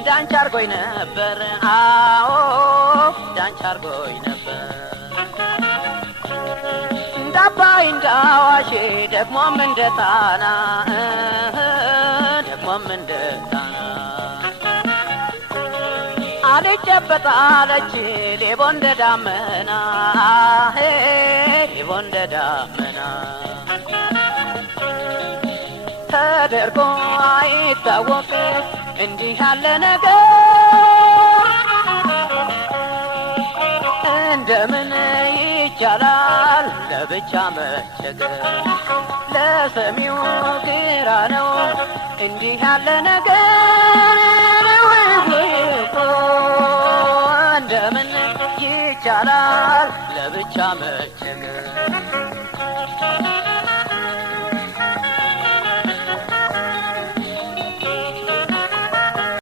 እንዳንቺ አርጎኝ ነበር አዎ እንዳንቺ አርጎኝ ነበር እንዳባይ እንዳዋሽ ደግሞም እንደ ጣና ደግሞም እንደ ጣና አልጨበጥ አለች ሌቦ እንደ ዳመና ሌቦ እንደ ዳመና ተደርጎ አይታወቅ እንዲህ ያለ ነገር እንደምን ይቻላል ለብቻ መቸገር ለሰሚው ግራ ነው እንዲህ ያለ ነገር እንደምን ይቻላል ለብቻ መቸገር